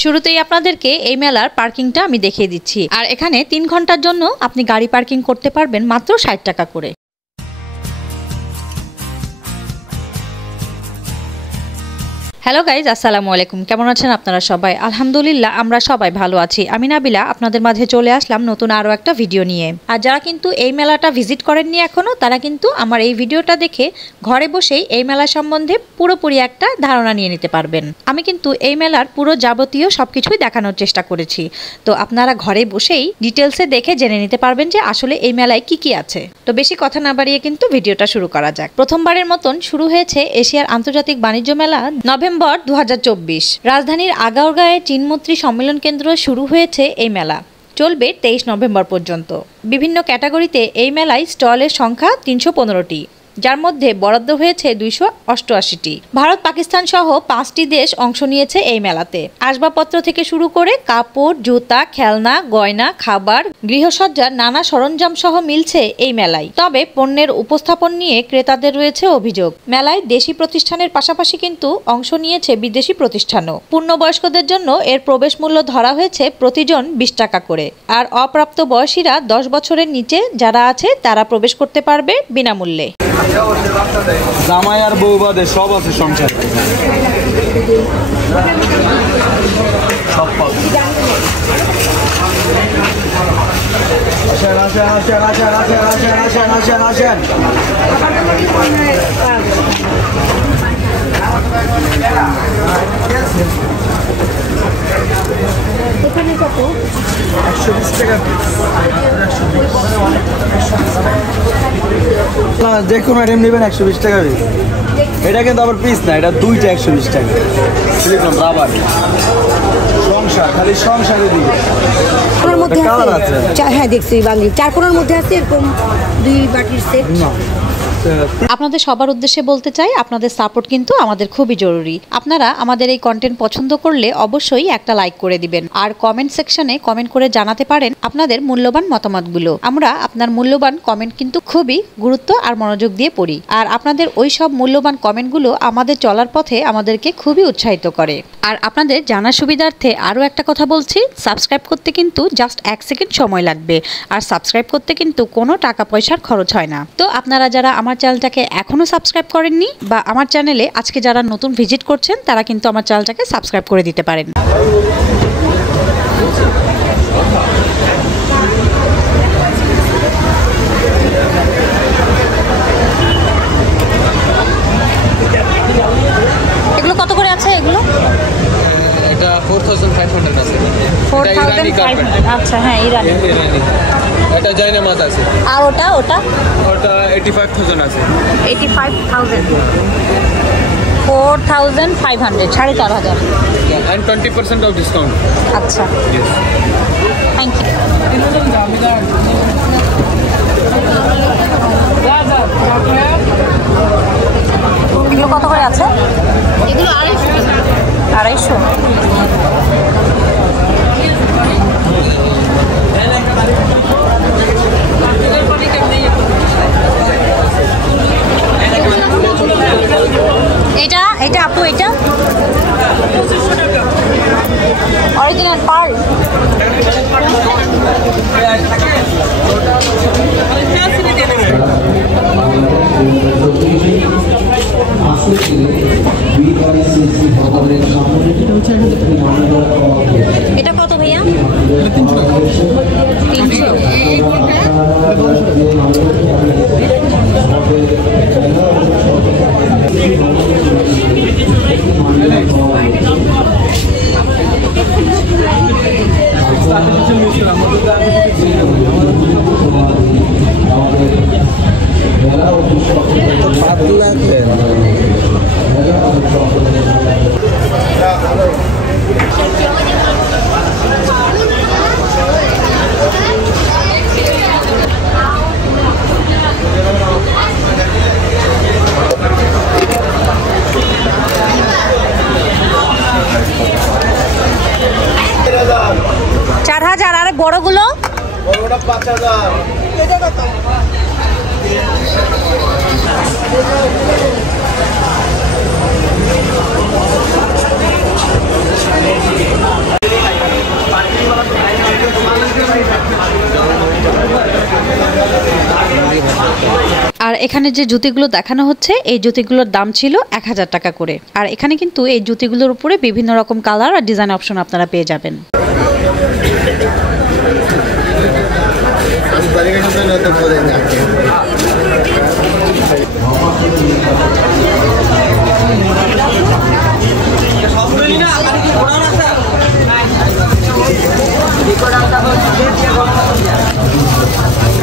শুরুতেই আপনাদেরকে এই মেলার পার্কিংটা আমি দেখিয়ে দিচ্ছি। আর এখানে 3 ঘন্টার জন্য আপনি গাড়ি পার্কিং করতে পারবেন মাত্র 60 টাকা করে। হ্যালো গাইজ, আসসালামু আলাইকুম। কেমন আছেন আপনারা সবাই? আলহামদুলিল্লাহ আমরা সবাই ভালো আছি। আমি নাবিলা আপনাদের মাঝে চলে আসলাম নতুন আরো একটা ভিডিও নিয়ে। আর যারা কিন্তু এই মেলাটা ভিজিট করেননি এখনো, তারা কিন্তু আমার এই ভিডিওটা দেখে ঘরে বসেই এই মেলা সম্বন্ধে পুরোপুরি একটা ধারণা নিয়ে নিতে পারবেন। আমি কিন্তু এই মেলার পুরো যাবতীয় সবকিছুই দেখানোর চেষ্টা করেছি, তো আপনারা ঘরে বসেই ডিটেলসে দেখে জেনে নিতে পারবেন যে আসলে এই মেলায় কি কি আছে। তো বেশি কথা না বাড়িয়ে কিন্তু ভিডিওটা শুরু করা যাক। প্রথমবারের মতন শুরু হয়েছে এশিয়ার আন্তর্জাতিক বাণিজ্য মেলা নভেম্বর 2024। রাজধানীর আগারগাঁয়ে চীনমৈত্রী সম্মেলন কেন্দ্র শুরু হয়েছে এই মেলা, চলবে 23 নভেম্বর পর্যন্ত। বিভিন্ন ক্যাটাগরিতে এই মেলায় স্টলের সংখ্যা 315টি, যার মধ্যে বরাদ্দ হয়েছে 288টি। ভারত, পাকিস্তান সহ 5টি দেশ অংশ নিয়েছে এই মেলাতে। আসবাবপত্র থেকে শুরু করে কাপড়, জুতা, খেলনা, গয়না, খাবার, গৃহসজ্জার নানা সরঞ্জাম সহ মিলছে এই মেলায়। তবে পণ্যের উপস্থাপন নিয়ে ক্রেতাদের রয়েছে অভিযোগ। মেলায় দেশি প্রতিষ্ঠানের পাশাপাশি কিন্তু অংশ নিয়েছে বিদেশি প্রতিষ্ঠানও। পূর্ণবয়স্কদের জন্য এর প্রবেশ মূল্য ধরা হয়েছে প্রতিজন 20 টাকা করে। আর অপ্রাপ্ত বয়সীরা 10 বছরের নিচে যারা আছে তারা প্রবেশ করতে পারবে বিনামূল্যে। জামাই আর বউ বাদে সব আছে সংসারে, সব পাবে। আসেন আসেন আসেন আসেন আসেন আসেন আসেন আসেন আসেন। এখানে কত? 120 টাকা। যে কোনো আইটেম নেবেন 120 টাকা। এটা কিন্তু আবার পিস না, এটা দুইটা 120 টাকা। সিলিকন রাবার সংসার, খালি সংসারের দিকে কোনার মধ্যে আছে। হ্যাঁ দেখছি বাঙালি 4 কোনার মধ্যে আছে এরকম 2 বাটির সেট। আপনাদের সবার উদ্দেশ্যে বলতে চাই, আপনাদের সাপোর্ট কিন্তু আমাদের খুবই জরুরি। আপনারা আমাদের এই কন্টেন্ট পছন্দ করলে অবশ্যই একটা লাইক করে দিবেন, আর কমেন্ট সেকশনে কমেন্ট করে জানাতে পারেন আপনাদের মূল্যবান মতামতগুলো। আমরা আপনার মূল্যবান কমেন্ট কিন্তু খুবই গুরুত্ব আর মনোযোগ দিয়ে পড়ি, আর আপনাদের ওই সব মূল্যবান কমেন্টগুলো আমাদের চলার পথে আমাদেরকে খুবই উৎসাহিত করে। আর আপনাদের জানার সুবিধার্থে আরও একটা কথা বলছি, সাবস্ক্রাইব করতে কিন্তু জাস্ট 1 সেকেন্ড সময় লাগবে, আর সাবস্ক্রাইব করতে কিন্তু কোনো টাকা পয়সার খরচ হয় না। তো আপনারা যারা আমার চ্যানেলটাকে এখনো সাবস্ক্রাইব করেননি, বা আমার চ্যানেলে আজকে যারা নতুন ভিজিট করছেন, তারা কিন্তু আমার চ্যানেলটাকে সাবস্ক্রাইব করে দিতে পারেন। এগুলো কত করে আছে? এগুলো এটা 4500 আছে। 4500। আচ্ছা, হ্যাঁ ইরানি। এটা জাইনা মাছ আছে। আর ওটা 85000 আছে। 85,000। 4500, 4500। And 20% of discount. আচ্ছা, Yes. Thank you. এগুলো কত করে আছে? এগুলো 250। এটা আপু, এটা অরিজিনাল পার্ল। এটা কত ভাইয়া? 300। বড়গুলো? বড়টা 5000। এটা কত? আর এখানে যে জুতিগুলো দেখানো হচ্ছে এই জুতিগুলোর দাম ছিল 1000 টাকা করে। আর এখানে কিন্তু এই জুতিগুলোর উপরে বিভিন্ন রকম কালার আর ডিজাইন অপশন আপনারা পেয়ে যাবেন।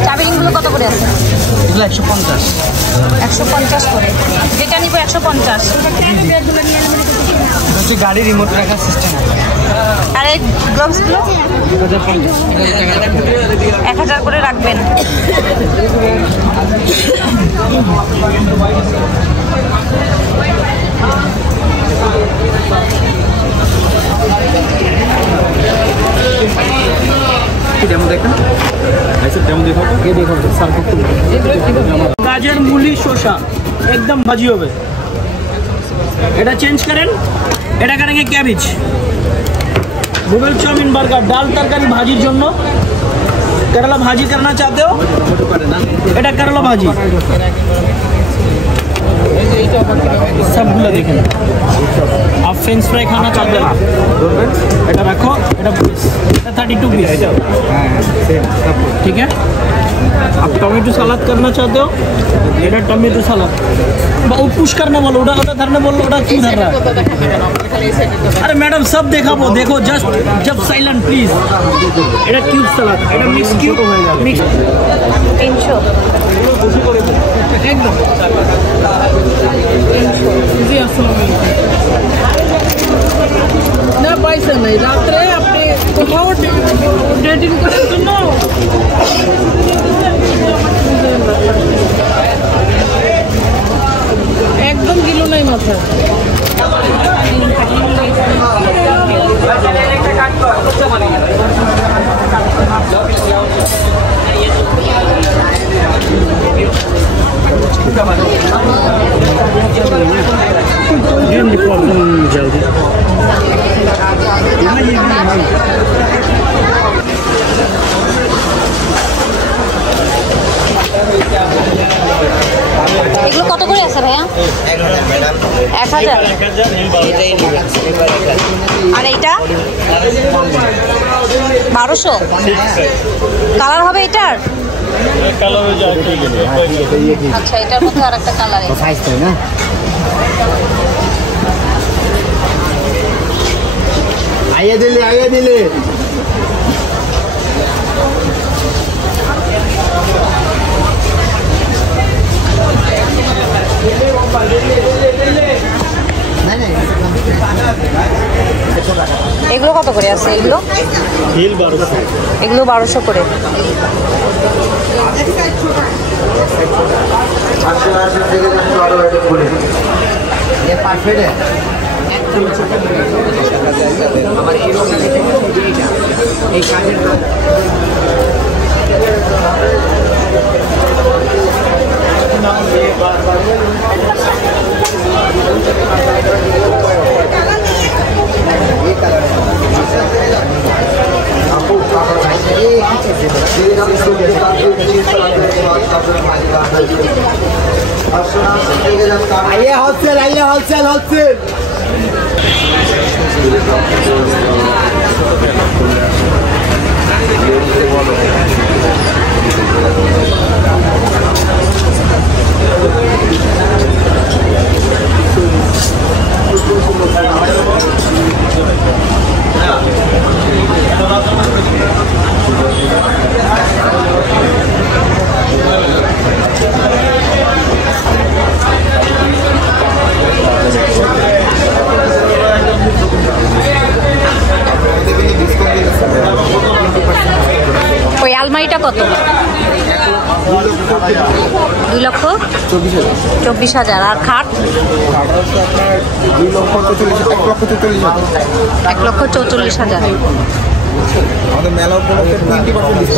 চাবি রিংগুলো কত করে আছে? এগুলো 150 150 করে। যেটা নিব 150। এটা হচ্ছে গাড়ি রিমোট রাখার সিস্টেম। আর এই গ্লাভসগুলো 1000 করে রাখবেন। গাজর মুলি শসা একদম ভাজি হবে। এটা চেঞ্জ করেন, এটা করেंगे ক্যাবেজ। नूडल चाउमीन बर्गर दाल तरकारी भाजीर জন্য करेला भाजी करना चाहते हो এটা करेला भाजी सबগুলো দেখেন। आप फ्रेंच फ्राई खाना चाहते हो এটা রাখো, এটা 32 पीस ठीक है। आप टमेटो सलाद करना चाहते हो এটা टमेटो सलाद। पुश करने बोलो, उड़ा उड़ा धरने बोलो, उड़ा क्यों धर रहा है? अरे मैडम सब देखा वो देखो, जस्ट जब साइलेंट प्लीज। এটা কিউব সালাদ, এটা মিক্স কিউব মিক্স 300 একদম। জি আসসালামু আলাইকুম। না পয়সা নাই, রাত্রে আপনি কোথাও ডেটিং করার জন্য একদম কিলো নাই মাথা। जल्दी এগুলো কত করে আছে ভাইয়া? 1000। আর এইটা 1200 কালার হবে এটার? আচ্ছা, এটার মধ্যে আর একটা কালার আছে। आइए दिले এগুলো কত করে আছে? এগুলো এগুলো 1200 করে। आइए होलसेल ওই আলমারিটা কত? 2,24,000। আর খাট? 1,44,000।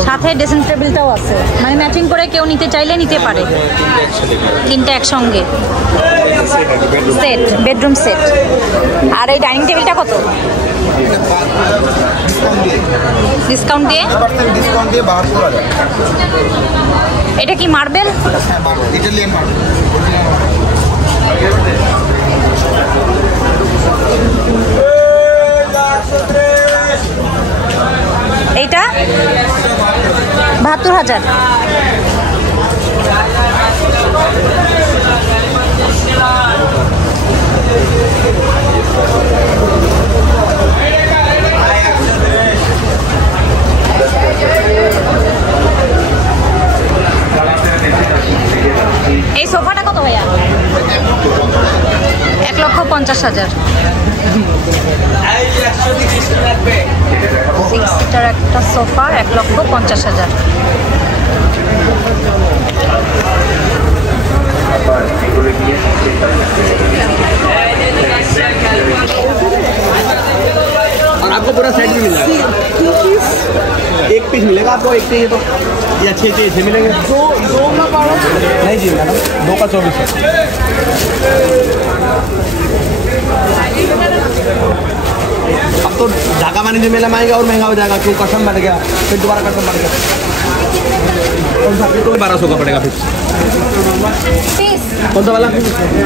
সাথে ড্রেসিং টেবিলটাও আছে, মানে ম্যাচিং করে কেউ নিতে চাইলে নিতে পারে। তিনটা একসঙ্গে সেট, বেডরুম সেট। আর এই ডাইনিং টেবিলটা কত? ডিসকাউন্ট দিয়ে 72,000। এটা কি মার্বেল? Italian marble. এইটা ৭২,০০০। এই সোফাটা কত ভাইয়া? ১,৫০,০০০। 6 সিটার একটা সোফা ১,৫০,০০০। और आपको पूरा सेट भी मिल जाएगा। एक पीस मिलेगा आपको, एक चाहिए तो या 6 चाहिए 6 मिलेंगे। दो का 12 नहीं जी मैडम, 2 का 24 है। अब तो ढाका वाणिज्य मेला में आएगा और महंगा हो जाएगा, क्यों कस्टम बढ़ गया, फिर दोबारा कस्टम बढ़ गया। कौन सा तो 1200 का पड़ेगा फिक्स। कौन सा वाला?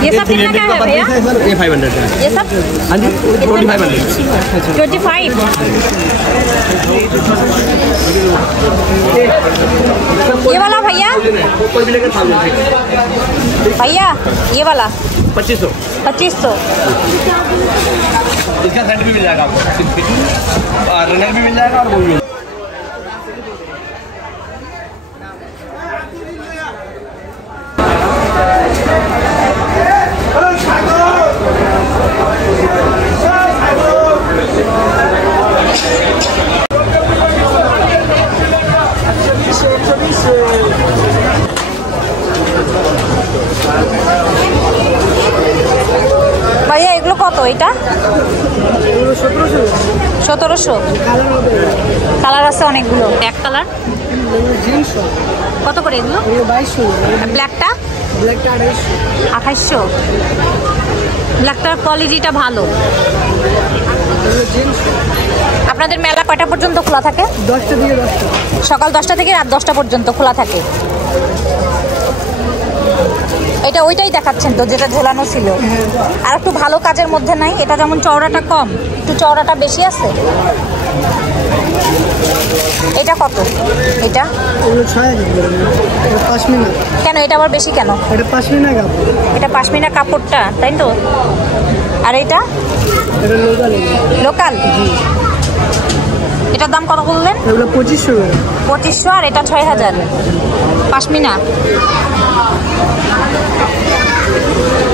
ये सब कितना का है भैया? सर ये 500 है। ये सब हाँ जी 2500। 25। ये वाला भैया? ऊपर भी लेकर 1000 भैया ये वाला 2500। 2500। इसका सेट भी मिल जाएगा आपको, और रनर भी मिल जाएगा और वो भी मिल जाएगा। ভাইয়া এগুলো কত? এটা ১৭০০। কালার আছে অনেকগুলো। এক কালার কত করে এগুলো? 2200। ব্ল্যাকটা? ব্ল্যাকটা ২৮০০। ব্ল্যাকটার কোয়ালিটিটা ভালো। আপনাদের মেলা কয়টা পর্যন্ত খোলা থাকে? 10টা থেকে 10টা। সকাল 10টা থেকে রাত 10টা পর্যন্ত খোলা থাকে। এটা ওইটাই দেখাচ্ছেন তো যেটা ঝোলানো ছিল? আর একটু ভালো কাজের মধ্যে নাই? এটা যেমন চওড়াটা কম, একটু চওড়াটা বেশি আছে। এটা কত? এটা এগুলো 6000 এটা পশমিনা। কেন এটা আবার বেশি কেন? এটা পশমিনা কাপড়। এটা পশমিনা কাপড়টা, তাই তো? আর এটা এটা লোকাল। লোকাল? এটার দাম কত বললেন? এগুলো 2500 করে। 2500। আর এটা 6000 পশমিনা।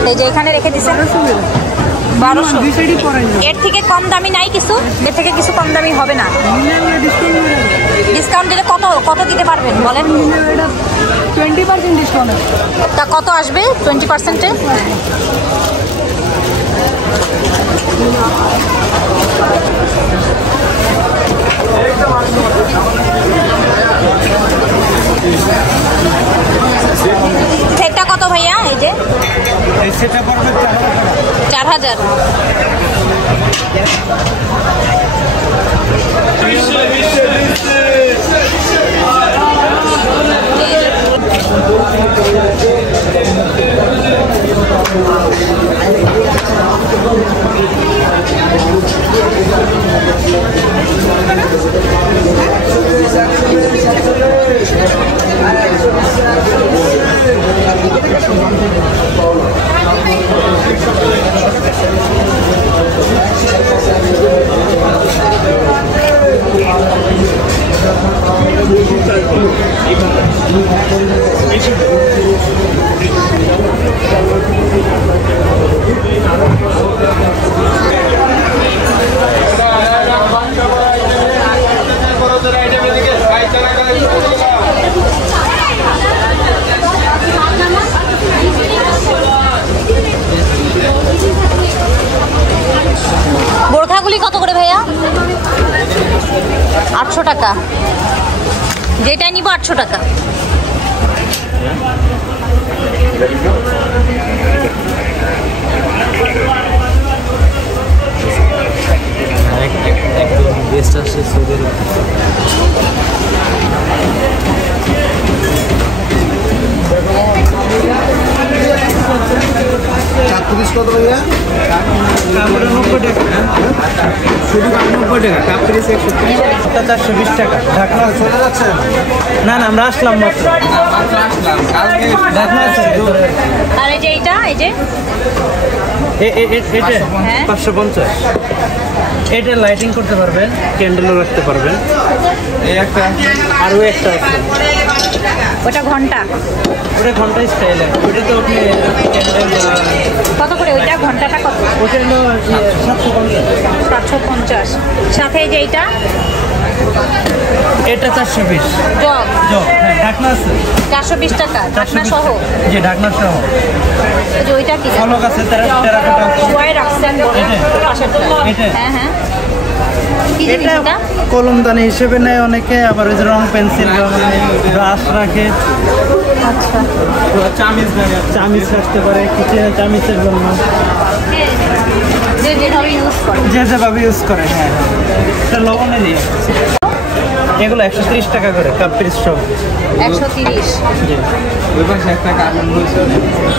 এই যে এখানে রেখে দিছেন 1200। দুই সাইডই পরাই না। এর থেকে কম দামি নাই কিছু? এর থেকে কিছু কম দামি হবে না? ডিসকাউন্ট দিলে কত কত দিতে পারবেন বলেন? এটা 20% ডিসকাউন্ট। তা কত আসবে 20%-এ? সেটটা কত ভাইয়া? এই যে এই সেটটা পড়বে 4000। বোরখাগুলি কত করে ভাইয়া? 800 টাকা। যেটা নিব 800 টাকা। বেস্ট আসছে সৌদি পিস কত ভাইয়া? কাপড়ে 90 টাকা, শুধু 90 টাকা, কাপ পিস 420 টাকা। ঢাকনা চলে যাচ্ছেন? না না, আমরা আসলাম মাত্র। ঢাকনা আছে আর এই যে এইটা, এই যে এটা হ্যাঁ। 550। এটা লাইটিং করতে পারবেন, ক্যান্ডেলও রাখতে পারবেন। এই একটা আর ওই একটা আছে, ওটা ঘন্টা ওটা ঘন্টা স্টাইলে। ওটা তো আপনি ক্যান্ডেল কত করে? ওইটা ঘন্টাটা কত? ওটা হলো 750। 750। সাথে এই যে এইটা এটা 420। জগ জগ, হ্যাঁ, ঢাকনা আছে 420 টাকা, ঢাকনা সহ। জি, ঢাকনা সহ। এই যে ওইটা কি? ফলক আছে, টেরাকোটা আছে। শোয়াই রাখছেন বড় পাশেরটা। এটা? হ্যাঁ হ্যাঁ। কি জিনিস এটা এটা? কলমদানি হিসেবে নেয় অনেকে, আবার ওই যে রং পেন্সিল ব্রাশ রাখে। আচ্ছা। চামিচ রাখতে পারে, কিচেনে চামিচের জন্য যে যেভাবে ইউজ করে। যে যেভাবে ইউজ করে। হ্যাঁ, এটা লবণে দিয়ে। এগুলো 130 টাকা করে, কাপ পিস সব। 130। জি। ওই পাশে একটা কার্টুন বলছে।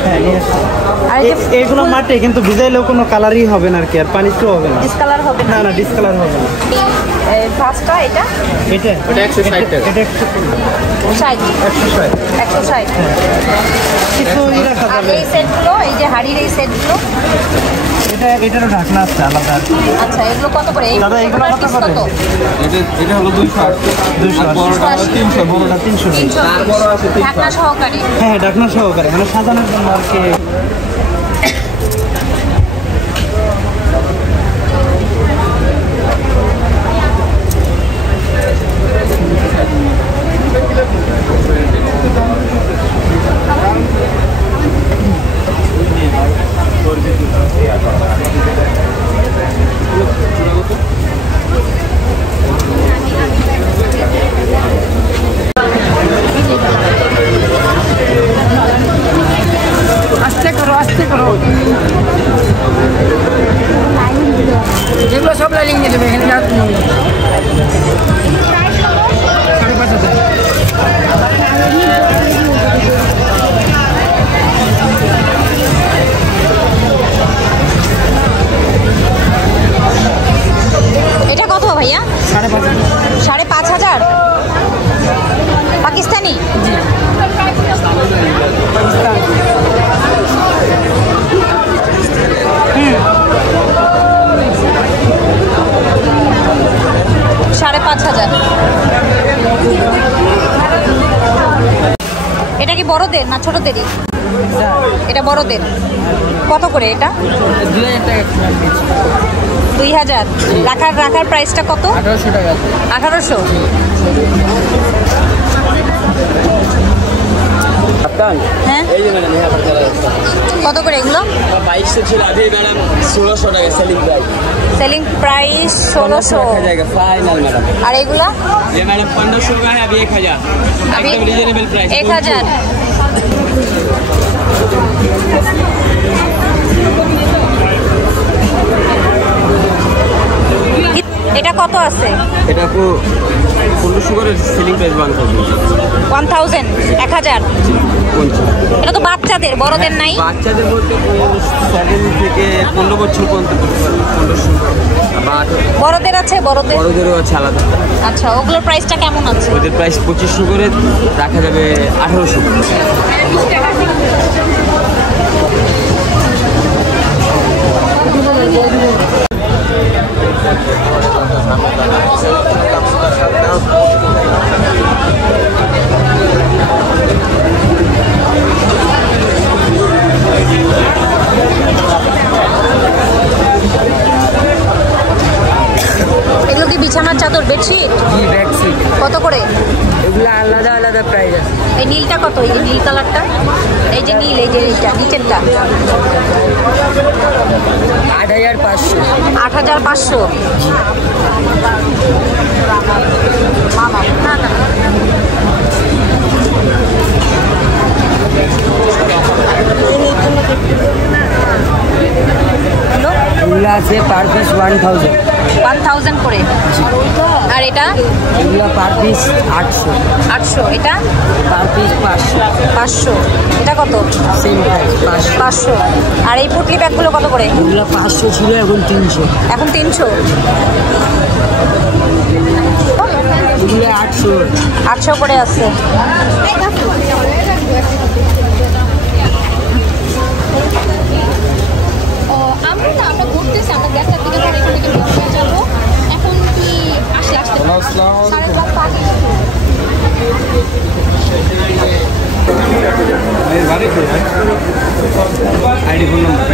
হ্যাঁ, নিয়ে আসছি। আর এই যে এগুলো মাটি, কিন্তু ভিজাইলেও কোনো কালারই হবে না আর কি, আর পানিতেও হবে না। ডিসকালার হবে না না, ডিসকালার হবে না। ফার্স্টটা এটা এটা ওটা 160 টাকা। এটা 60। 160। 160। কিছু রাখা আর যাবে। এই সেটগুলো, এই যে হাড়ির এই সেটগুলো, এটারও ঢাকনা আছে আলাদা। আচ্ছা এগুলো কত করে? এই দাদা, এগুলো কত পিস করে? কত? এটা হলো 280। 280। বড়টা হলো 300, বড়টা 300। 300 বড় আছে 300। ঢাকনা সহকারী। হ্যাঁ, ঢাকনা সহকারে, মানে সাজানোর জন্য আর কি। আস্তে করো, আস্তে করো। এগুলো সব লাইনিং দিয়ে দেবে, এখানে রাত নেই। 5,500। এটা কত ভাইয়া? 5,500। পাকিস্তানি? সাড়ে 5,000। এটা কি বড়দের না ছোটদেরই? এটা বড়দের। কত করে এটা? 2000। রাখার প্রাইসটা কত? 1800 টাকা। 1800। হ্যাঁ, এই যে ম্যাডাম यहाँ पर चला जाता है কত করে এগুলো? 22 से चला अभी मैडम 1600 টাকা সেলিং প্রাইস সেলিং প্রাইস 1600। रखा जाएगा फाइनल मैडम আর এগুলা? ये मैडम 1500 का है अभी 1000 अभी एकदम रीजनेबल प्राइस 1000। এটা কত আছে? এটা আপু 1500 করে সেলিং প্রাইস 1000। 1000। এটা তো বাচ্চাদের, বড়দের নাই? বাচ্চাদের বলতে 7 থেকে 15 বছর পর্যন্ত 1500 বা বড়দের আছে? বড়দেরও আছে আলাদা। আচ্ছা, ওগুলোর প্রাইসটা কেমন আছে? ওদের প্রাইস 2500 করে, রাখা যাবে 1800। এগুলো কি বিছানার চাদর, বেডশিট? কত করে? এগুলো আলাদা আলাদা প্রাইস আছে। এই নীলটা কত? এই যে নীল কালারটা, এই যে নীল, এই যে এইটা নিচেরটা 8,500। 8,500। মামা না না এগুলো আছে পার পিস 1000। 1000 করে। আর এটা? এগুলো পার পিস 800। 800। এটা পার পিস 500। 500। এটা কত? Same price 500। আর এই পুটলি ব্যাগগুলো কত করে? এগুলো 500 ছিল, এখন 300। এখন 300। এগুলো 800। 800 করে আছে। আমরা ঘুরতেছি, আমরা 10টার দিকে পরে এখান থেকে বের হয়ে যাবো। এখন কি আসতে আসতে 7:30 আগে আইডি ফোন নাম্বার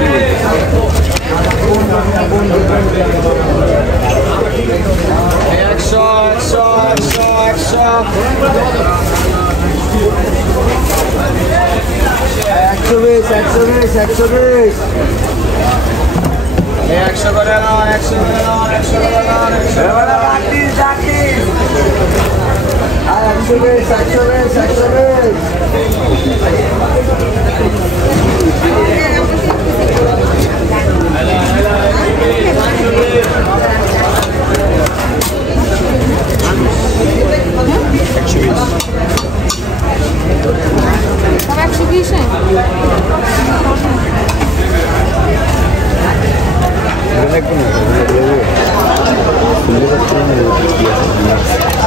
120 করে নাও, 100 করে নাও, 100 করে নাও, 120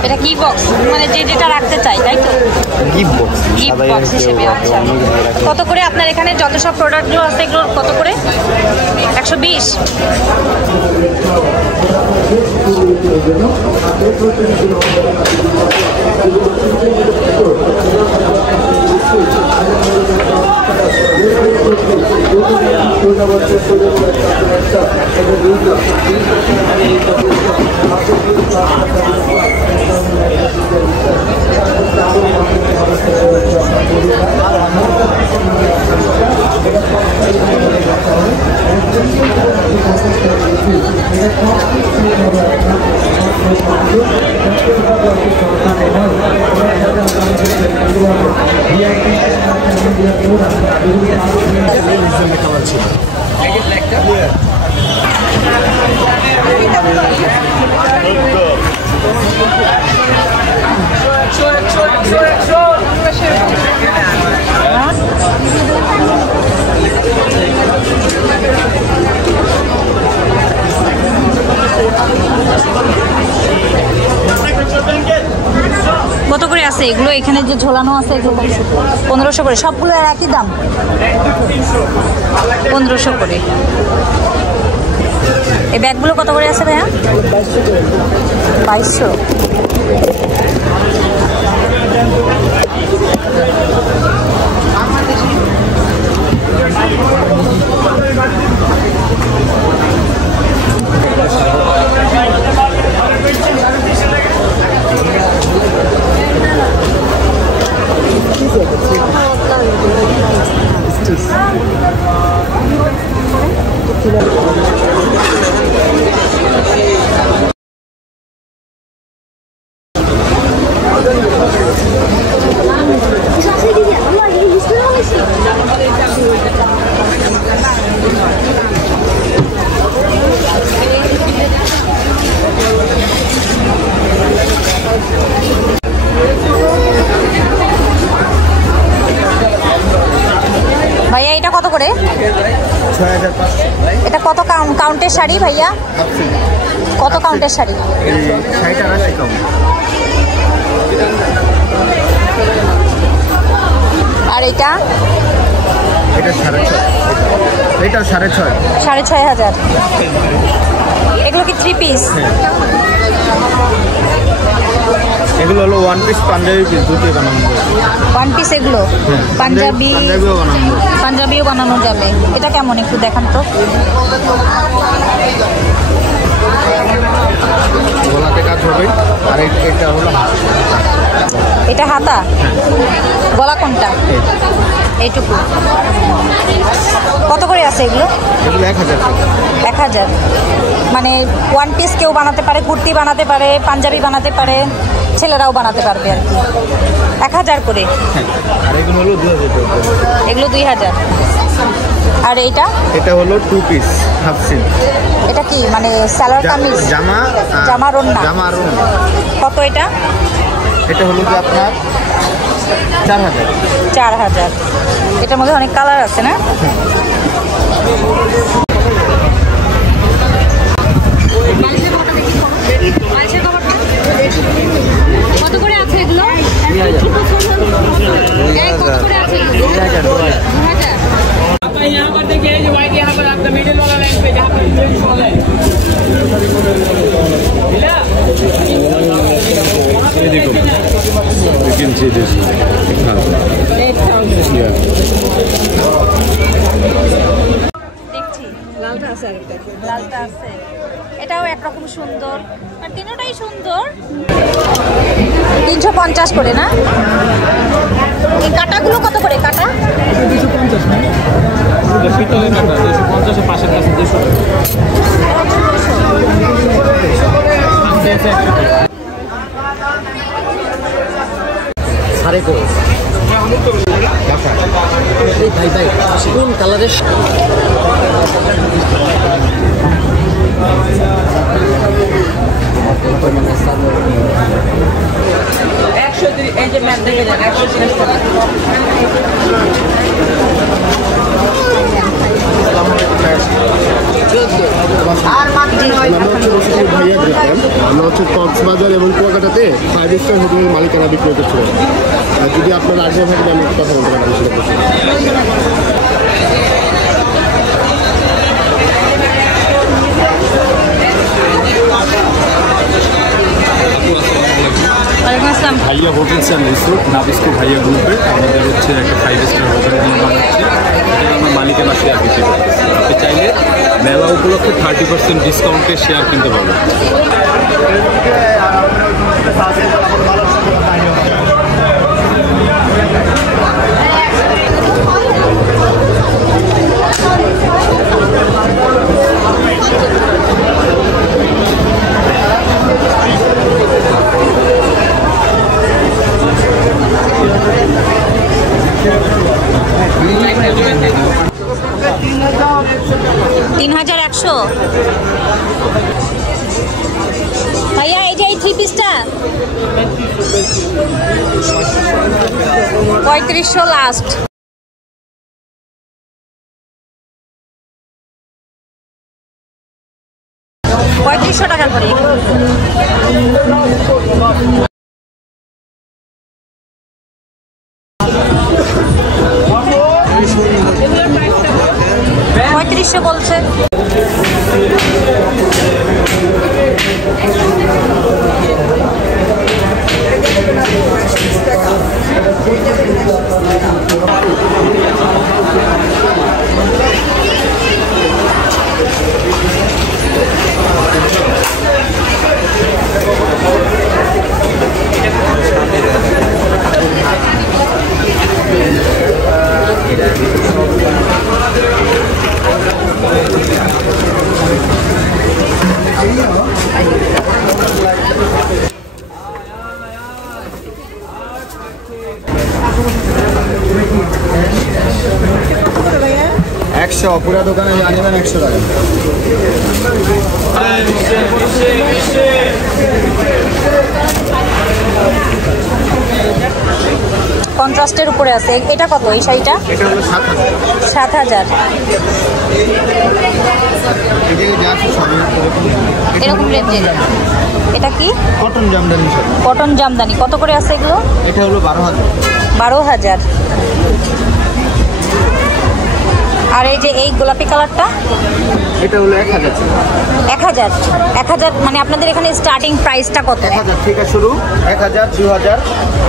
এটা কি বক্স, মানে যে যেটা রাখতে চাই তাই তো? গিফট বক্স গিফট বক্স হিসেবে। আচ্ছা, কত করে আপনার এখানে যত সব প্রোডাক্টগুলো আছে এগুলো কত করে? 120। কত করে আছে এগুলো? এখানে যে ঝোলানো আছে এগুলো 1500 করে। সবগুলো একই দাম, 1500 করে। এই ব্যাগগুলো কত করে আছে ভাইয়া? 2200। ভাইয়া এটা কত করে? 6500। এটা কত কাউন্টের শাড়ি ভাইয়া? কত কাউন্টের শাড়ি? আর এটা? এটা 6.5। এটাও 6.5। 6500। এগুলো কি 3 পিস? এগুলো হলো 1 পিস পাঞ্জাবি পিস, দুটি বানানো যাবে। 1 পিস এগুলো পাঞ্জাবিও বানানো যাবে। পাঞ্জাবিও বানানো যাবে। এটা কেমন একটু দেখান তো। গলাতে কাজ হবে। আর এটা হলো এটা হাতা, গলা কোনটা? এইটুকু। কত করে আছে এগুলো? এগুলো 1000 টাকা। 1000। মানে 1 পিস কেউ বানাতে পারে, কুর্তি বানাতে পারে, পাঞ্জাবি বানাতে পারে, ছেলেরাও বানাতে পারবে আর কি। 1000 করে। আর এগুলো হলো 2000 টাকা। এগুলো 2000। আর এইটা? এটা হলো 2 পিস হাফ সিল। এটা কি মানে সালোয়ার কামিজ? জামা জামা আর ওড়না। জামা আর ওড়না। কত এটা? এটা হলো যে আপনার 4000। 4000। এটার মধ্যে অনেক কালার আছে না? কত করে আছে এগুলো? কত করে আছে এগুলো? 2000। 2000। आपका यहाँ पर देखिए ये वाइट यहाँ पर आपका मिडिल वाला लाइन पे जहाँ पर फ्रेंच वाला है मिला? You can see this. Yeah. দেখছি লালটা আছে আরেকটা। লালটা আছে। এটাও একরকম সুন্দর। আর তিনটাই সুন্দর। 350 করে না? এই কাটাগুলো কত করে কাটা? 250 না? পিতলের কাটা 250 এর পাশের কাছে 200 সাড়ে করে ভাই ভাই কোন কালারের এই যে ম্যাপ দেখে যান 130 টাকা। আমরা হচ্ছে কক্সবাজার এবং কুয়াকাটাতে 5 স্টার হোটেলের মালিকানা বিক্রয় করছিলাম। যদি আপনার আগ্রহ থাকে আমি একটু কথা বলতে পারি সেটা করছি। ভাইয়া হোটেলস অ্যান্ড রিসোর্ট নাবিস্কো ভাইয়া গ্রুপের আমাদের হচ্ছে একটা 5 স্টার হোটেল নির্মাণ হচ্ছে। এটা আমার মালিকানা শেয়ার বিক্রি করতেছি। আপনি চাইলে মেলা উপলক্ষে 30% ডিসকাউন্টে শেয়ার কিনতে পারবেন। ভাইয়া এই যে এই 3 পিসটা 3500 লাস্ট। 3500 টাকা করে। পঁয়ত্রিশশো বলছে। পুরা দোকানে আনবেন 100 টাকা। কন্ট্রাস্টের উপরে আছে। এটা কত এই শাড়িটা? এটা হলো 7000। এরকম রেঞ্জের। এটা কি? কটন জামদানি। কটন জামদানি। কত করে আছে এগুলো? এটা হলো 12000। 12000। আর এই যে এই গোলাপি কালারটা এটা হলো 1000। 1000 মানে আপনাদের এখানে স্টার্টিং প্রাইসটা কত? 1000 থেকে শুরু, 1000, 2000,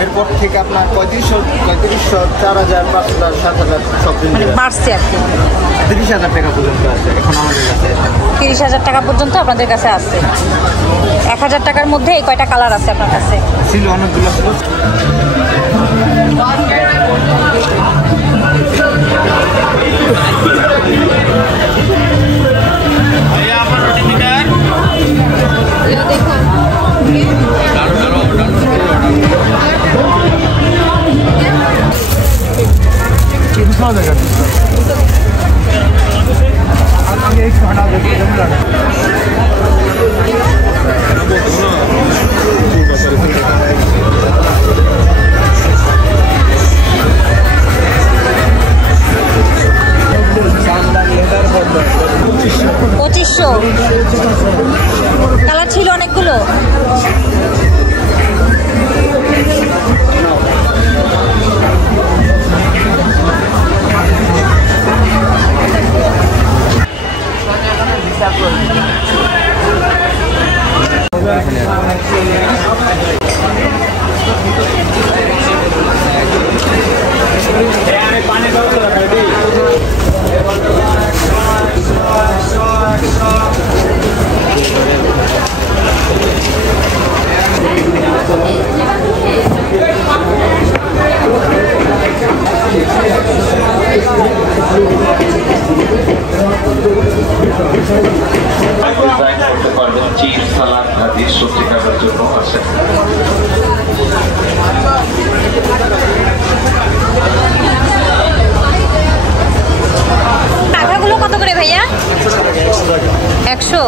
এরপর থেকে আপনার 3500, 4000, 5000, 7000 সব মানে বাড়ছে আর কি। 30000 টাকা পর্যন্ত আছে এখন আমাদের কাছে। 30000 টাকা পর্যন্ত আপনাদের কাছে আছে। 1000 টাকার মধ্যে এই কয়টা কালার আছে আপনার কাছে? ছিল অনেকগুলো ছিল। চিপস সালাদ ভাজি সবজি খাবার জন্য আছে। টাকাগুলো কত করে ভাইয়া? 100।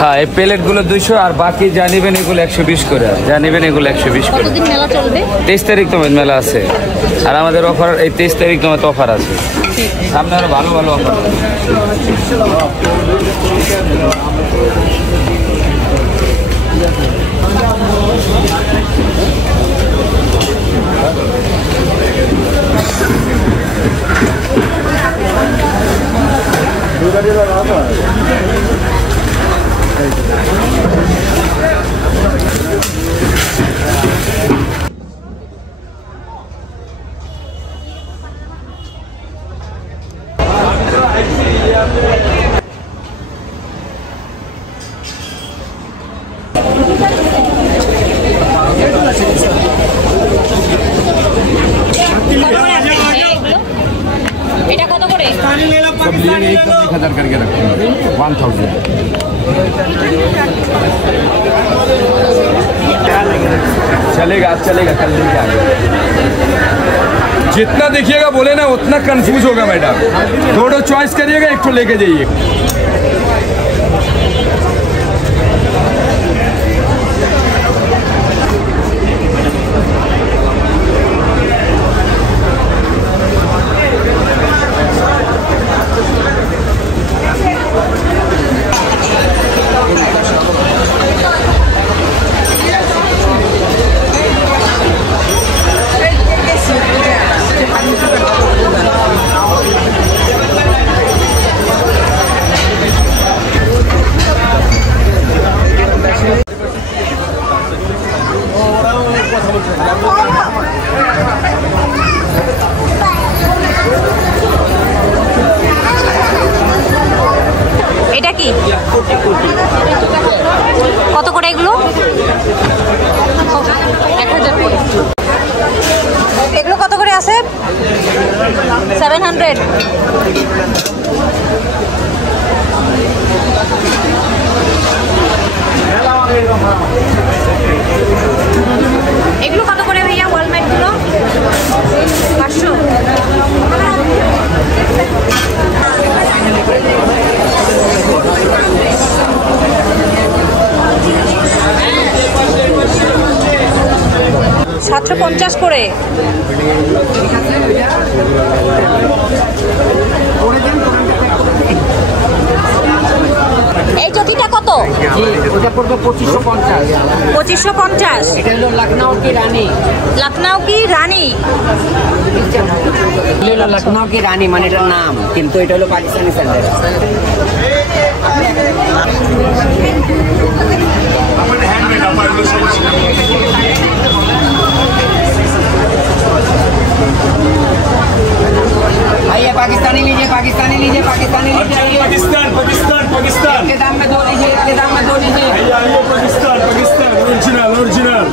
হ্যাঁ, এই প্লেটগুলো 200 আর বাকি যা নেবেন এগুলো 120 করে। যা নেবেন এগুলো 120 করে। কতদিন মেলা চলবে? 23 তারিখ তোমার মেলা আছে আর আমাদের অফার এই 23 তারিখ তোমার অফার আছে। সামনে আরো ভালো ভালো অফার আছে। এটা কত করে? सब लिए एक 1000 करके रखते हैं 1000। चलेगा चलेगा कल दिन क्या जितना देखिएगा बोले ना उतना कंफ्यूज होगा मैडम। दो चॉइस करिएगा, एक तो लेके जाइए। এটা কি কত করে এগুলো? 1000 করে। এগুলো কত করে আছে? 700। এগুলো কত করে ভাইয়া ওয়ালমেট গুলো? 500। $750 করে। এই চটিটা কত? ওটা পড়বে 2550। 2550। এটা হলো লখনউ কি রানী। লখনউ কি রানী? এটা লখনউ কি রানী মানে এটার নাম, কিন্তু এটা হলো পাকিস্তানি স্যান্ডেল। भैया पाकिस्तानी लीजिए, पाकिस्तानी लीजिए, पाकिस्तानी लीजिए। पाकिस्तान पाकिस्तान पाकिस्तान इसके दाम में 2 लीजिए, इसके दाम में 2 लीजिए। भैया ये पाकिस्तान पाकिस्तान ओरिजिनल ओरिजिनल।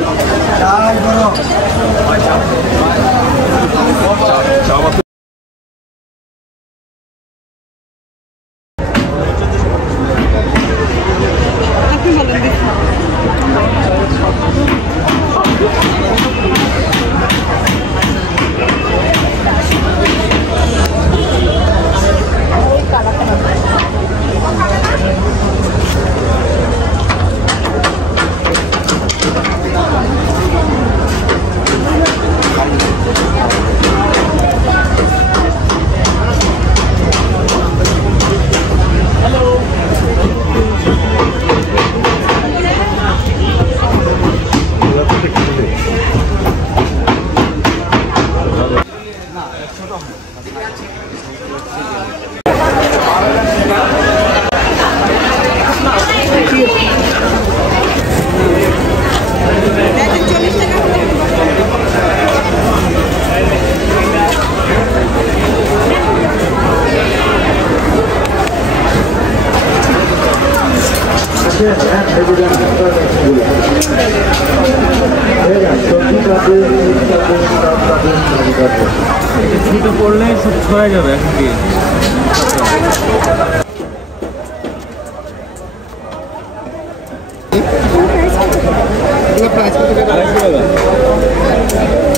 ছুটি পড়লে সব ছড়া যাবে এখন কি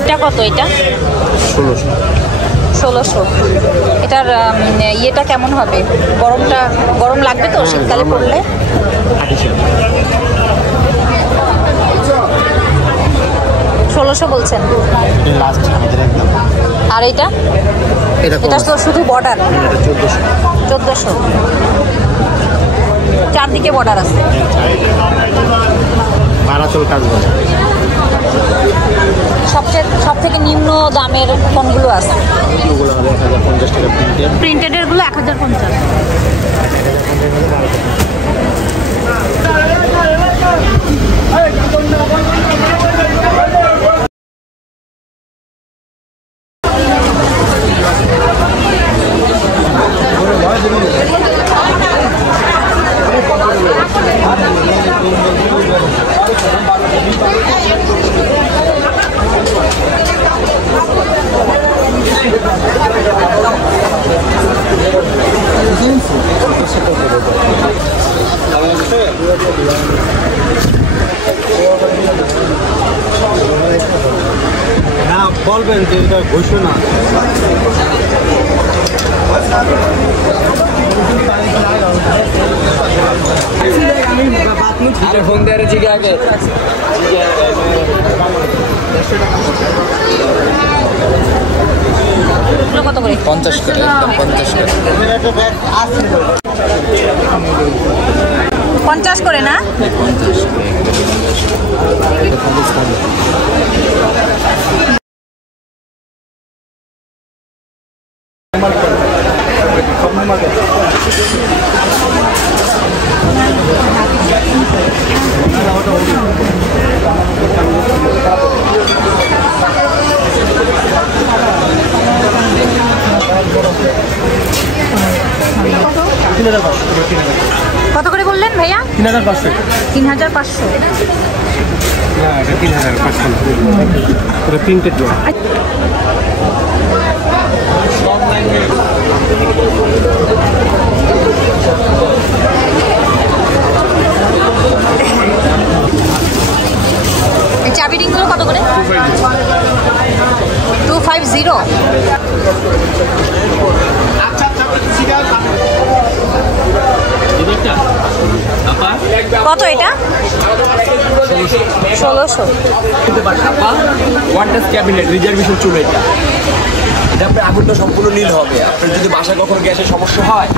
এটা কত? এটা 1600। এটার ইয়েটা কেমন হবে? গরম লাগবে তো শীতকালে পড়লে? 1600 বলছেন। আর এটা তো শুধু বর্ডার 1400। চারদিকে বর্ডার আছে। সব থেকে নিম্ন দামের কোনগুলো আছে? প্রিন্টেডের গুলো 1050। না বলবেন যে এটা ঘোষণা ফোন দেওয়ার ঠিক আগে কত করে? 50 করে, একদম 50 করে। 50 করে না? কত করে বললেন ভাইয়া? 3500। 3500। না এটা 3500 এটা প্রিন্টেড জল। এই চাবি রিংগুলো কত করে? 250। কত এটা? 1600। ওয়ান টাচ ক্যাবিনেট রিজার্ভেশন চুলো এটা আপনার আগুনটা সম্পূর্ণ নীল হবে। আপনার যদি বাসায় কখনো গ্যাসের সমস্যা হয়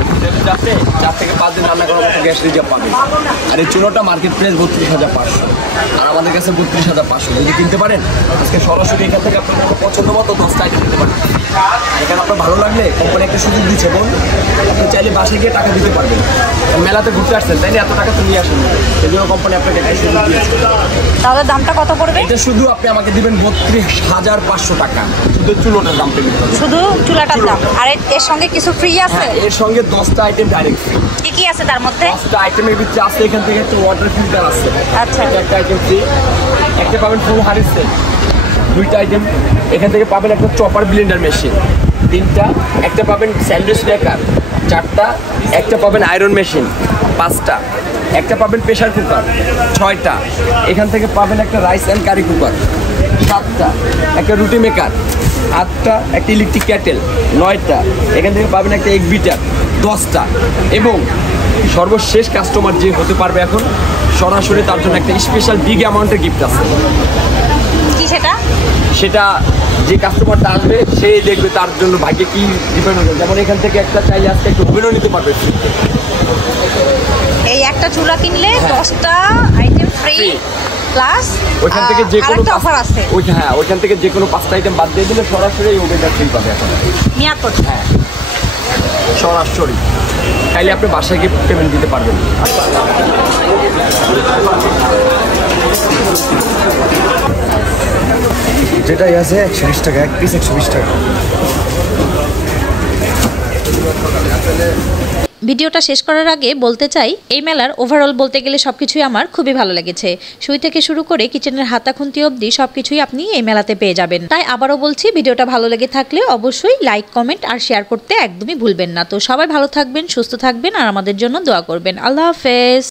আপনি 4 থেকে 5 দিন রান্না করার মতো গ্যাস রিজার্ভ পাবেন। আর এই চুলোটা মার্কেট প্রাইস 32,500 আর আমাদের কাছে 32,500। যদি কিনতে পারেন আজকে সরাসরি এখান থেকে আপনার পছন্দ মতো 10টা আইটেম নিতে পারেন। এখানে আপনার ভালো লাগলে কোম্পানি একটা সুযোগ দিচ্ছে বোন, আপনি চাইলে বাসায় গিয়ে টাকা দিতে পারবেন। মেলাতে ঘুরতে আসছেন তাই না, এত টাকা তো নিয়ে আসেন, এই জন্য কোম্পানি আপনাকে একটা সুযোগ দিয়েছে। তাহলে দামটা কত পড়বে? এটা শুধু আপনি আমাকে দিবেন 32,500 টাকা, শুধু চুলোটার দাম পেয়ে দিতে হবে। শুধু চুলাটার দাম। আর এর সঙ্গে কিছু ফ্রি আছে? এর সঙ্গে 10টা আইটেম ডাইরেক্ট ফ্রি। কি কি আছে তার মধ্যে? 10টা আইটেমের ভিতরে আছে এখান থেকে একটা ওয়াটার ফিল্টার আছে। আচ্ছা, একটা আইটেম ফ্রি। একটা পাবেন ফুল হারিস সেট, 2টা আইটেম। এখান থেকে পাবেন একটা চপার ব্লেন্ডার মেশিন 3টা, একটা পাবেন স্যান্ডউইচ মেকার 4টা, একটা পাবেন আয়রন মেশিন 5টা, একটা পাবেন প্রেসার কুকার 6টা, এখান থেকে পাবেন একটা রাইস অ্যান্ড কারি কুকার 7টা, একটা রুটি মেকার 8টা, একটা ইলেকট্রিক ক্যাটেল 9টা, এখান থেকে পাবেন একটা এগ বিটার 10টা। এবং সর্বশেষ কাস্টমার যে হতে পারবে এখন সরাসরি তার জন্য একটা স্পেশাল বিগ অ্যামাউন্টের গিফট আছে। কি সেটা? সেটা যে কাস্টমারটা আসবে সে দেখবে তার জন্য ভাগ্যে কি ডিপেন্ড হবে। যেমন এখান থেকে একটা চাইলে আজকে একটু ওভেনও নিতে পারবে। এই একটা চুলা কিনলে 10টা আইটেম ফ্রি প্লাস ওইখান থেকে যে কোনো অফার আছে। হ্যাঁ, ওইখান থেকে যে কোনো 5টা আইটেম বাদ দিয়ে দিলে সরাসরি এই ওভেনটা ফ্রি পাবে এখন। মিয়াকোট। হ্যাঁ, সরাসরি চাইলে আপনি বাসায় গিয়ে পেমেন্ট দিতে পারবেন। যেটাই আছে 120 টাকা, এক পিস 120 টাকা। ভিডিওটা শেষ করার আগে বলতে চাই এই মেলার ওভারঅল বলতে গেলে সবকিছুই আমার খুবই ভালো লেগেছে। সুই থেকে শুরু করে কিচেনের হাতা খুন্তি অবধি সবকিছুই আপনি এই মেলাতে পেয়ে যাবেন। তাই আবারও বলছি, ভিডিওটা ভালো লেগে থাকলে অবশ্যই লাইক, কমেন্ট আর শেয়ার করতে একদমই ভুলবেন না। তো সবাই ভালো থাকবেন, সুস্থ থাকবেন আর আমাদের জন্য দোয়া করবেন। আল্লাহ হাফেজ।